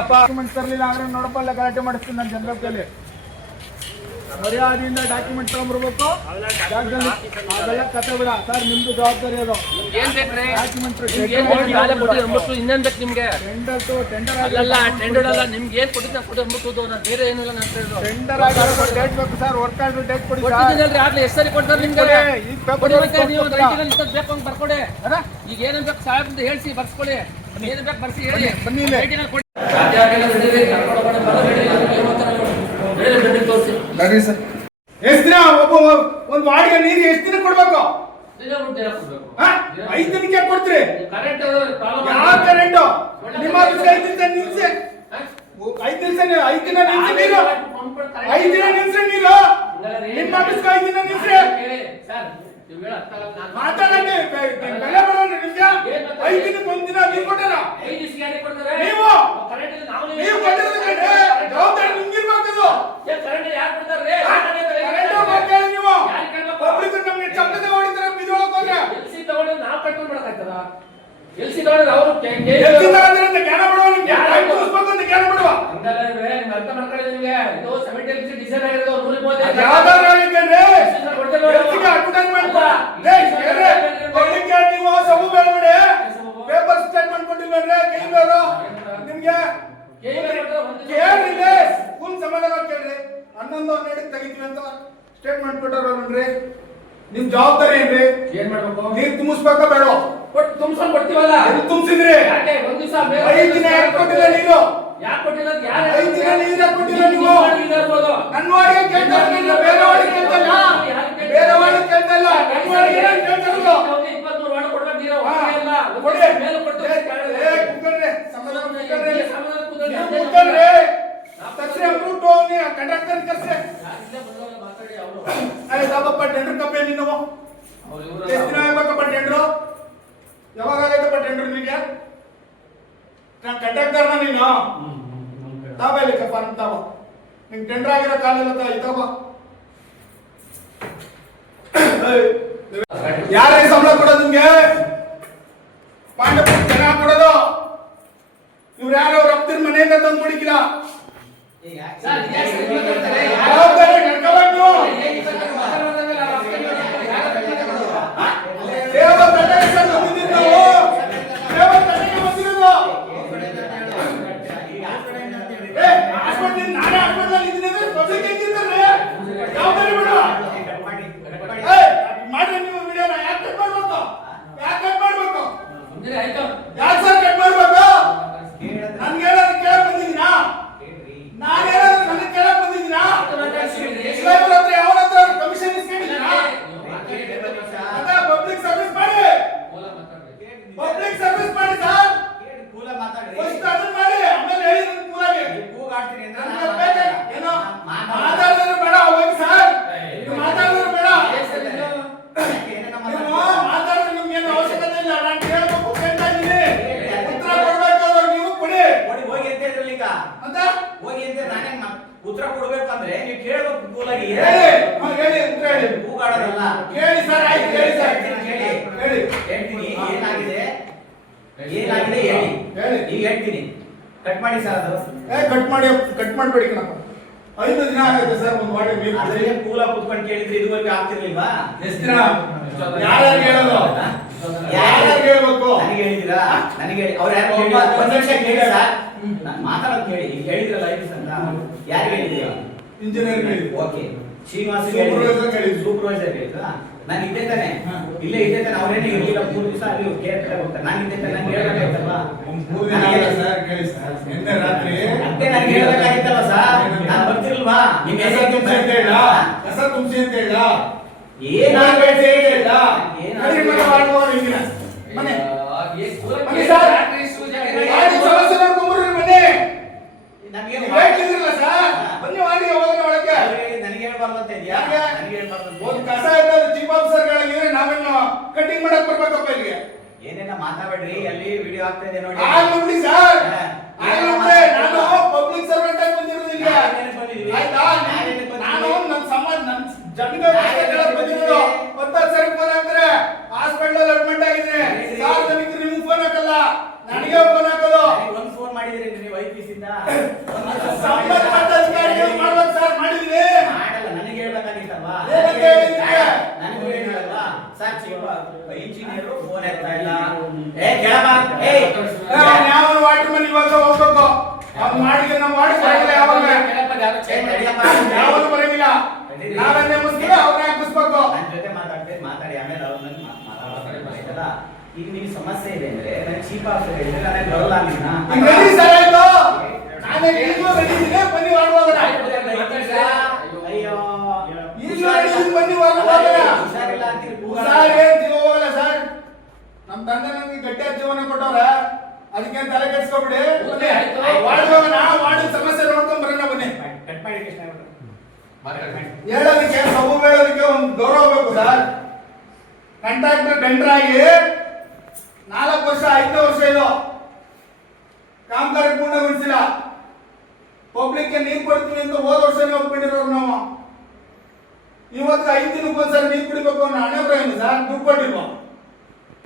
ಅಪ್ಪ ಡಾಕ್ಯುಮೆಂಟ್ ತರಲಿಲ್ಲ ಅಂದ್ರೆ ನೋಡಪ್ಪ ಗಲಾಟೆ ಮಾಡಿಸ್ತೀನಿ ನಾನು ಜನರ ಕೈಲಿ. ಮರ್ಯಾದೆಯಿಂದ ಡಾಕ್ಯುಮೆಂಟ್ ತಗೊಂಡ್ಬರ್ಬೇಕು. ಅದೆಲ್ಲ ಕತೆ ಬಿಡ ಸರ್, ನಿಮ್ದು ಜವಾಬ್ದಾರಿ ಅದು. ಇನ್ನೇನ್ ಬೇಕು ನಿಮ್ಗೆ? ಟೆಂಡರ್ ಅಲ್ಲ ಟೆಂಡರ್ ಅಲ್ಲ, ನಿಮ್ಗೆ ಏನ್ ಕೊಟ್ಟಿದ್ದ ಕೊಟ್ಟು ಬೇರೆ ಏನಿಲ್ಲ ನಾನು ಹೇಳಿದ್ರು. ಟೆಂಡರ್ ಆಗಿರೋ ಡೇಟ್ ಬೇಕು ಸರ್, ವರ್ಕ್ ಆರ್ಡರ್ ಡೇಟ್ ಕೊಡಿ. ಆಗ್ಲಿ ಎಷ್ಟು ಸರಿ ಕೊಡ್ತಾರೆ ನಿಮ್ಗೆ? ನೀವು ಬೇಕು ಅಂತ ಬರ್ಕೊಡಿ. ಈಗ ಏನೇನ್ ಬೇಕು ಸಾಹೇಬ್ ಅಂತ ಹೇಳ್ಸಿ ಬರ್ಸ್ಕೊಳ್ಳಿ. ಏನ್ ಬೇಕು ಬರ್ಸಿ ಹೇಳಿ. ಬನ್ನಿ ಎಷ್ಟು ದಿನ ಒಬ್ಬ ಒಂದು ವಾರ್ಡ್ಗೆ ನೀರು ಎಷ್ಟು ದಿನ ಕೊಡ್ಬೇಕು? 5 ದಿನಕ್ಕೆ ಕೊಡ್ತೀರಿ? ಯಾವ ಕರೆಂಟ್ ನಿಮ್ಮ 5 ದಿನ ನಿಲ್ಸಿ, 5 ದಿನ ನಿಲ್ಸಿ ನೀರು, 5 ದಿನ ನಿಲ್ಸಿ ನೀರು ನಿಮ್ಮ 5 ದಿನ ನಿಲ್ಸಿ. ಮಾತಾಡಕ್ಕೆ ಬೆಲೆ ಬರೋಣ ನಿಮ್ಗೆ. 5 ದಿನಕ್ಕೆ 1 ದಿನ ನೀರು ಕೊಟ್ಟಾರ ನೀವು ಕೊಟ್ಟಿರೋದಕ್ಕೆ ಜವಾಬ್ದಾರಿ ನಿಮ್ಗಿರ್ಬೇಕದು. ನೀವು ಪಬ್ಲಿಕ್ ನಮ್ಗೆ ಚಪ್ಪಲಿ ಹೊಡಿತಾರೆ ಬಿದ್ದೊಳಗೆ ಹೋದ್ರೆ ನಾವು ಕಟ್ಕೊಂಡು ಮಾಡಕ್ಕಾಗ್ತದ? ಎಲ್ಸಿ ತಗೊಂಡ್ರೆ ಅವರು ಜ್ಞಾನ ಬಿಡುವ ನಿಮ್ಗೆ ಅಂತ ಜ್ಞಾನ ಬಿಡುವ ಅರ್ಥ ಮಾಡ್ಕೊಳ್ಳಿ. ನಿಮ್ಗೆ ಇದು 70 ಡಿಸೈನ್ ಆಗಿರೋದು 130 ಯಾವ್ದಾದ್ರು ನೀವು ಸಬು ಬೇಡಬೇಡಿ. ಪೇಪರ್ ಸ್ಟೇಟ್ಮೆಂಟ್ ಕೊಟ್ಟಿಲ್ವೇನ್ರಿ ಕೇಳಿದವರು ನಿಮ್ಗೆ? ಕೇಳಿಲ್ಲ ಫುಲ್ ಸಮಾಧಾನ ಕೇಳ್ರಿ. 11-12 ತೆಗಿತೀವಿ ಅಂತ ಸ್ಟೇಟ್ಮೆಂಟ್ ಕೊಟ್ಟವ್ರಲ್ರಿ. ನಿಮ್ ಜವಾಬ್ದಾರಿ ಏನ್ರಿ? ಏನ್ ಮಾಡ್ಬೇಕು? ನೀರ್ ತುಂಬಿಸ್ಬೇಕಾ ಬೇಡ? ತುಂಬಿಸ್ಕೊಂಡ್ ಕೊಡ್ತೀವಲ್ಲ. ತುಂಬಿಸಿದ್ರಿ 1 ದಿವಸ 5 ದಿನ ಯಾಕೆ ಕೊಟ್ಟಿಲ್ಲ ನೀರು? ಯಾಕೆ ಕೊಟ್ಟಿಲ್ಲ? 5 ದಿನ ನೀರು ಕೊಟ್ಟಿಲ್ಲ ನೀವು. ನನ್ನ ವಾಡಿಗೆ ಕೇಳ್ತಾರೆ, ಬೇರೆ ವಾಡಿಗೆ ಕೇಳ್ತಲ್ಲ, ಬೇರೆ ವಾಡಿಗೆ ಕೇಳ್ತಲ್ಲ, ನನ್ನ ವಾಡಿಗೆ ಕೇಳ್ತಾರಲ್ಲ. 23 ವಾರ್ಡ್ ಕೊಡ್ಬೇಕು ನೀರು. ಕೊಡಿ ಮೇಲೆ ಕೊಟ್ಟು ಕುಕ್ಕರ್ರೆ ಸಮಾಧಾನ ಕುಕ್ಕರ್ರೆ ತಕ್ಷಣ ರೂಟು ಕಂಡಕ್ಟರ್ ಕರ್ಸೆ. ಸಾಬಪ್ಪ ಟೆಂಡರ್ ಕಂಪನಿ ನೀನು ಎಷ್ಟು ದಿನ ಆಗ್ಬೇಕಪ್ಪ ಟೆಂಡ್ರು? ಯಾವಾಗ ಆಗೈತಪ್ಪ ಟೆಂಡರ್ ನಿಮಗೆ? ನಾನು ಕಂಡಕ್ಟರ್ನ ನೀನು ತಾವೇಲಿಕಪ್ಪ ಅಂತಾವ ನಿಂಗೆ ಟೆಂಡರ್ ಆಗಿರೋ ಕಾಲೆಲ್ಲ ಇದ್ದಾವ. ಯಾರಿಗೆ ಸಂಬಳ ಕೊಡೋದು ನಿಮ್ಗೆ? ಪಾಂಡಪುರ ಜನ ಕೊಡೋದು. ಇವ್ರು ಯಾರು ರಫ್ತಿನ ಮನೆಯಿಂದ ತಂದು ಕೊಡಿಕಿಲ್ಲ. ಜವಾಬ್ದಾರಿ ನಡ್ಕೋಬೇಕು. ನಾನೇ ಹಾಸ್ಪಿಟಲ್ ಇದ್ದೀನಿ ಜವಾಬ್ದಾರಿ ಬಿಡು ಮಾಡ್ರಿ. ನೀವು ವಿಡಿಯೋನ ಯಾಕೆ ಕಟ್ ಮಾಡ್ಬೇಕು? ಯಾಕೆ ಕಟ್ ಮಾಡ್ಬೇಕು? ಯಾಕೆ ಸರ್ ಕಟ್ ಮಾಡ್ಬೇಕು? ನನ್ಗೆ ಹೇಳೋದು ಕೇಳಕ್ ಬಂದಿದ್ದೀನಾ? ನಾನು ಹೇಳೋದು ನನಗೆ ಕೇಳಕ್ ಬಂದಿದ್ದೀನಾ? ಇಸ್ಲಾಮರ ಹತ್ರ ಯಾವನ ಹತ್ರ ಕಮಿಷನ್ ಇಸ್ಕೊಂಡಿದ್ದೀನಾ? ಅದ ಪಬ್ಲಿಕ್ ಸರ್ವಿಸ್ ಮಾಡಿ, ಪಬ್ಲಿಕ್ ಸರ್ವಿಸ್ ಮಾಡಿ ಸರ್. ಫಸ್ಟ್ ಅದನ್ನ ಮಾಡಿ, ಆಮೇಲೆ ಹೇಳಿ ನನ್ನ ಕೂಲಾಗಿ ಏನೋ ಮಾತಾಡಿದ್ರೆ ಬೇಡ. ಹೋಗಿ ಸರ್, ನೀವು ಮಾತಾಡಿದ್ರೆ ಬೇಡ. ನೀವು ಮಾತಾಡಿದ್ರೆ ನಿಮ್ಗೆ ಏನು ಅವಶ್ಯಕತೆ ಇಲ್ಲ. ನಾನು ಕೇಳಬೇಕು ಕೇಳ್ತಾ ಇದ್ದೀನಿ, ಉತ್ತರ ಕೊಡ್ಬೇಕಾದ್ರೆ ನೀವು ಕೊಡಿ. ಹೋಗಿ ಅಂತ ಹೇಳಿದ್ರಲ್ಲ ಈಗ ಅಂತ ಹೋಗಿ ಅಂತ ನಾನೇ ಉತ್ತರ ಕೊಡ್ಬೇಕಂದ್ರೆ ನೀವು ಕೇಳಬೇಕು ಕೂಲಾಗಿ. ಹೇಳಿ ಉತ್ತರ ಹೇಳಿ. ಕೂಗಾಡೋದಲ್ಲ. ಹೇಳಿ ಸರ್, ಆಯ್ತು ಹೇಳಿ ಸರ್, ಹೇಳಿ ಹೇಳಿ ಹೇಳ್ತೀನಿ. ಏನಾಗಿದೆ ಏನಾಗಿದೆ ಹೇಳಿ. ಈಗ ಹೇಳ್ತೀನಿ. ಕಟ್ ಮಾಡಿ ಸರ್. ಅದು ಕಟ್ ಮಾಡಬೇಡಿ ಕಣಪ್ಪ. 5 ದಿನ ಆಗುತ್ತೆ ಸರ್ ಒಂದು ವಾರ್ಡ್ ಮೀಟಿಂಗ್. ಅದ್ರಲ್ಲಿ ಕೂಲ ಕೂತ್ಕೊಂಡು ಕೇಳಿದ್ರೆ ಇದುವರೆಗೆ ಆಗ್ತಿರ್ಲಿಲ್ವಾ? ಎಷ್ಟು ದಿನ? ಯಾರು ಹೇಳೋದು? ಯಾರು ಹೇಳ್ಬೇಕು? ನನಗೆ ಹೇಳಿದಿರಾ? ನನಗೆ ಹೇಳಿ. ಅವ್ರು ಯಾರು ಕೇಳಿ ಒಂದು ನಿಮಿಷ ಕೇಳಿ ಸರ್. ನಾನು ಮಾತಾಡೋದು ಕೇಳಿ. ಈಗ ಹೇಳಿದ್ರಲ್ಲ 5 ದಿವಸ ಅಂತ ಯಾರು ಹೇಳಿದ್ರಿ? ಇಂಜಿನಿಯರ್ ಹೇಳಿ. ಓಕೆ. ಶ್ರೀನಿವಾಸ ಸೂಪರ್ವೈಸರ್ ಹೇಳಿದ್ರಾ? ನಾನು ಇದ್ದೇ ತಾನೆ, ಇಲ್ಲೇ ಇದ್ದೇ ತಾನೆ. ಅವ್ರೇನು ಇರಲಿಲ್ಲ 3 ದಿವಸ ಅಲ್ಲಿ ಕೇಳ್ತಾ ಹೋಗ್ತಾರೆ. ನಾನು ಇದ್ದೇ ತಾನೆ, ನಂಗೆ ಹೇಳ್ಬೇಕಾಯ್ತಲ್ವಾ? ನಿನ್ನೆ ರಾತ್ರಿ ಅದೇ ನನಗೆ ಹೇಳ್ಬೇಕಾಗಿತ್ತಲ್ವ ಸರ್? ನಾನು ಬರ್ತಿರ್ಲ್ವಾ? ನಿಮ್ಮ ಹೆಸರು ತುಂಬಿಸಿ ಅಂತ ಹೇಳ, ಹೆಸರು ತುಂಬಿಸಿ ಅಂತ ಹೇಳ, ಏನಾಗಬೇಕು ಹೇಳ. ಮನೆ ಸರ್, ಸಮಸ್ಯೆ ನೋಡ್ಕೊಂಡ್ಬರ್ರಿ ಮನೆ. ನನಗೆ ಹೇಳ್ತಿದ್ರಲ್ಲ ಸರ್, ಬನ್ನಿ ಮಾಡಿ ಒಳಗೆ. ನನಗೆ ಹೇಳ್ಬಾರ್ದು ಅಂತ ಇದೆಯಾ? ನನಗೆ ಹೇಳ್ಬಾರ್ದು. ಒಂದು ಕಸ ಇದ್ದದ್ದು ಚೀಫ್ ಆಫೀಸರ್ಗಳಿಗೆ ನಾವೇನು ಕಟಿಂಗ್ ಮಾಡಕ್ ಬರ್ಬೇಕಪ್ಪ ಇಲ್ಲಿಗೆ? ಏನೇನ ಮಾತಾಡ್ಬೇಡ್ರಿ. ಅಲ್ಲಿ ವಿಡಿಯೋ ಆಗ್ತಾ ಇದೆ ನೋಡಿ. ಆಗ್ಲಿ ಸರ್, ನಾನು ಪಬ್ಲಿಕ್ ಸರ್ವೆಂಟ್ ಆಗಿ ಬಂದಿರೋದಿಲ್ಲ. ಆಯ್ತಾ? ನಾನು ನನ್ನ ಸಮಾಜ ನನ್ನ ಜನರಿಗೆ ಬಂದಿರೋದು. 10 ಸರಿ ಫೋನ್ ಹಾಕ್ತಾರೆ, ಹಾಸ್ಪಿಟಲ್ ಅಡ್ಮಿಟ್ ಆಗಿದ್ದೀನಿ. ಸಾರ್ವಜನಿಕರು ನಿಮ್ಗೆ ಫೋನ್ ಹಾಕಲ್ಲ, ನನಗೆ ಫೋನ್ ಹಾಕೋದು. ಒಂದು ಫೋನ್ ಮಾಡಿದಿರಿ ನೀವು IPC ಇಂಜಿನಿಯರ್ ಫೋನ್ ಎತ್ತಾ ಇಲ್ಲ. ಏ ಕೇಳಪ್ಪ, ಏ ಯಾವ ವಾಟರ್ ಮನ್ ಇವಾಗ ಹೋಗ್ಬೇಕು ಅವ್ನು ಮಾಡಿದ್ರೆ ನಾವು ಮಾಡಿ ಬರಲ್ಲ ಯಾವಾಗ ಯಾವನು ಬರಂಗಿಲ್ಲ ನಾವನ್ನೇ ಮುಸ್ಲಿಲ್ಲ ಅವ್ರನ್ನ ಹಾಕಿಸ್ಬೇಕು ನನ್ನ ಜೊತೆ ಮಾತಾಡಿ ಆಮೇಲೆ ಅವ್ರನ್ನ ಮಾತಾಡಲ್ಲ. ಈಗ ನಿಮ್ಗೆ ಸಮಸ್ಯೆ ಇದೆ ಅಂದ್ರೆ ನಾನು ಚೀಪ್ ಆಗ್ತದೆ ಹೇಳಿದ್ರೆ ನಾನು ಬರಲ್ಲ ನಿನ್ನ ಈಗ ರೆಡಿ ಸರ್ ಆಯ್ತು ನಾನೇ ಈಗಲೂ ರೆಡಿ ಇದ್ದೀನಿ ಬನ್ನಿ ಹೊರಡೋಣ ಅಯ್ಯೋ ಈಗಲೂ ರೆಡಿ ಇದ್ದೀನಿ ಬನ್ನಿ ಹೊರಡೋಣ ಹುಷಾರಿಲ್ಲ ಅಂತೀರಿ ಸರ್ ಏನ್ ಜೀವ ಹೋಗಲ್ಲ ಸರ್ ನಮ್ಮ ತಂದೆ ನನಗೆ ಗಟ್ಟಿಯಾದ ಜೀವನ ಕೊಟ್ಟವ್ರ ಅದಕ್ಕೆ ತಲೆ ಕೆಡ್ಸ್ಕೊಬಿಡಿ ಹೋಗೋಣ ವಾರ್ಡ್ ಸಮಸ್ಯೆ ನೋಡ್ಕೊಂಡ್ ಬರೋಣ ಬನ್ನಿ ಕಟ್ ಮಾಡಿ ಹೇಳೋದಕ್ಕೆ ಸಬು ಹೇಳೋದಕ್ಕೆ ಒಂದು ಗೌರವ ಬೇಕು ಸರ್ ಕಾಂಟ್ರಾಕ್ಟರ್ ಟೆಂಡರ್ ಆಗಿ 4 ವರ್ಷ 5 ವರ್ಷ ಇದು ಕಾಮಗಾರಿ ಪೂರ್ಣಗೊಳಿಸಿಲ್ಲ ಪಬ್ಲಿಕ್ ನೀರು ಕೊಡ್ತೀವಿ ಅಂತ ಹೋದ ವರ್ಷನೇ ಒಪ್ಕೊಂಡಿರೋರು ನಾವು ಇವತ್ತು 5 ದಿನಕ್ಕೊಂದ್ಸರಿ ನೀರು ಕುಡಿಬೇಕು ಅನ್ನೋ ಹಣೆ ಬರ ಏನು ಸರ್ ದುಡ್ಡು ಕೊಟ್ಟಿಲ್ವಾ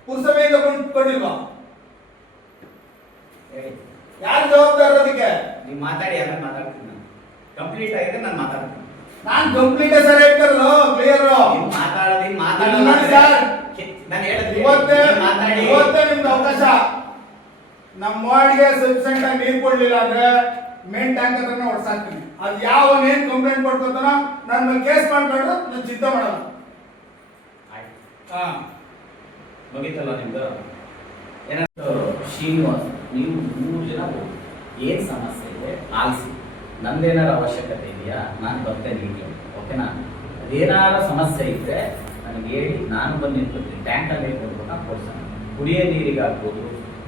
ಪುರಸಭೆಯಿಂದ ಕೊಟ್ಟಿಲ್ವಾ ಯಾರು ಜವಾಬ್ದಾರ ಅದಕ್ಕೆ ನೀವು ಮಾತಾಡಿ ಆಮೇಲೆ ಮಾತಾಡ್ತೀನಿ ನಾನು ಕಂಪ್ಲೀಟ್ ಆಗಿದೆ ನಾನು ಮಾತಾಡ್ತೀನಿ ನಾನ್ ಕಂಪ್ಲೀಟ್ ಸರ್ ಹೇಳ್ತಾರಲ್ಲ ಕ್ಲಿಯರ್ ನೀವು ಮಾತಾಡೋದು ಸರ್ ನಾನು ಹೇಳಿದ್ರಿ ಇವತ್ತೇ ಮಾತಾಡಿ ಇವತ್ತೇ ನಿಮ್ದು ಅವಕಾಶ ನಮ್ಮ ವಾರ್ಡ್ಗೆ ಸಫಿಷಿಯಂಟ್ ಆಗಿ ನೀರು ಕೊಡ್ಲಿಲ್ಲ ಅಂದ್ರೆ ಮೇನ್ ಟ್ಯಾಂಕ್ ಹತ್ರನ ಹೊಡ್ಸಾಕ್ತೀನಿ ಅದು ಯಾವ ಏನ್ ಕಂಪ್ಲೇಂಟ್ ಕೊಡ್ಕೊತಾನೋ ನನ್ನ ಮೇಲೆ ಕೇಸ್ ಮಾಡ್ಕೊಂಡು ನಾನು ಚಿಂತ ಮಾಡಲ್ಲ ಹಾ ಮುಗಿತಲ್ಲ ನಿಮ್ದು ಏನಾದ್ರು ಶ್ರೀನಿವಾಸ್ ನೀವು 3 ಜನ ಹೋಗಿ ಏನ್ ಸಮಸ್ಯೆ ಇದೆ ಆಲಿಸಿ ನಂದೇನಾರ ಅವಶ್ಯಕತೆ ಇದೆಯಾ ನಾನು ಬರ್ತೇನೆ ಈಗಲೇ ಓಕೆನಾ ಅದೇನಾರ ಸಮಸ್ಯೆ ಇದ್ರೆ ನನಗೆ ಹೇಳಿ ನಾನು ಬಂದು ನಿಂತ್ಕೊಳ್ತೀನಿ ಟ್ಯಾಂಕಲ್ಲಿ ಕೊಡ್ಬೇಕಾ ಕೊಡ್ಸೋಣ ಕುಡಿಯೋ ನೀರಿಗೆ ಆಗ್ಬೋದು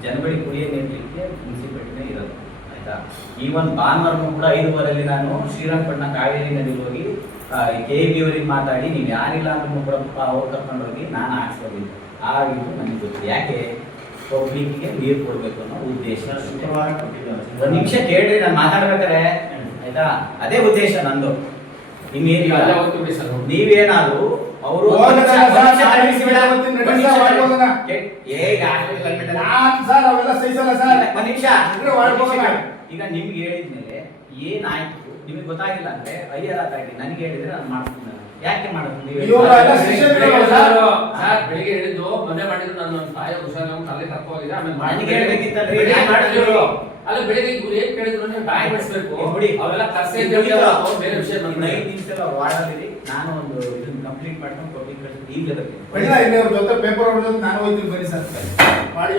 ಜನಬಳಿ ಕುಡಿಯೋ ನೀರಿಗೆ ಮುನ್ಸಿಪಾಲಿಟಿನೇ ಇರೋದು ಆಯ್ತಾ ಈವನ್ ಭಾನುವಾರನೂ ಕೂಡ 5:15 ನಾನು ಶ್ರೀರಂಗಪಟ್ಟಣ ಕಾವೇರಿ ನದಿಗೆ ಹೋಗಿ KEB ಅವರಿಗೆ ಮಾತಾಡಿ ನೀವು ಯಾರಿಲ್ಲ ಅಂದ್ರೂ ಕೂಡ ಅವ್ರು ಕರ್ಕೊಂಡು ಹೋಗಿ ನಾನು ಹಾಕ್ಸ್ಕೊಂಡಿದ್ದೆ ಆಗಿದ್ದು ನನಗೆ ಗೊತ್ತು ಯಾಕೆ ಪಬ್ಲಿಕ್ಗೆ ನೀರು ಕೊಡಬೇಕು ಅನ್ನೋ ಉದ್ದೇಶ ಶುಕ್ರವಾರ ಕೊಟ್ಟಿದ್ದಾರೆ 1 ನಿಮಿಷ ಕೇಳ್ರಿ ನಾನು ಮಾತಾಡ್ಬೇಕಾರೆ ಆಯ್ತಾ ಅದೇ ಉದ್ದೇಶ ನಂದು ನೀವೇನಾದ್ರು ಅವರು ಸರ್ ಅವೆಲ್ಲ ಸಹಿಸಲ್ಲ ಸರ್ ನಿಮಿಷ ಈಗ ನಿಮ್ಗೆ ಹೇಳಿದ್ಮೇಲೆ ಏನಾಯ್ತು ನಿಮ್ಗೆ ಗೊತ್ತಾಗಿಲ್ಲ ಅಂದ್ರೆ ಅಯ್ಯರ ತಾಗಿ ನನಗೆ ಹೇಳಿದ್ರೆ ನಾನು ಮಾಡ್ತೀನಿ ಯಾಕೆ ಮಾಡೋದು ಬೆಳಿಗ್ಗೆ ಹೇಳಿದ್ದು ಮನೆ ಮಾಡಿದ್ರು ನಾನು ತಾಯಿ ಹುಷಾರ ತಲೆ ಕರ್ಕೊ ಹೋಗಿದೆ ಆಮೇಲೆ ನನಗೆ ಹೇಳ್ಬೇಕಿತ್ತಲ್ರಿ ಅಲ್ಲ ಬೆಳಿಗ್ಗೆ ಇವ್ರು ಏನ್ ಕೇಳಿದ್ರು ನೀವು ಬಾಯಿ ಬಿಡಿಸ್ಬೇಕು ಅವೆಲ್ಲ ಕರ್ಸೆ ಬೇರೆ ವಿಷಯ 5 ನಿಮಿಷ ವಾರ್ಡಲ್ಲಿ ನಾನು ಒಂದು ಇದನ್ನ ಕಂಪ್ಲೀಟ್ ಮಾಡ್ಕೊಂಡು ಕೊಟ್ಟಿದ್ದು ಈಗಲೇ ಇಲ್ಲ ಇಲ್ಲಿ ಅವ್ರ ಜೊತೆ ಪೇಪರ್ ಹೊಡೆದು ನಾನು ಹೋಗ್ತೀನಿ ಬನ್ನಿ ಸರ್ ಮಾಡಿ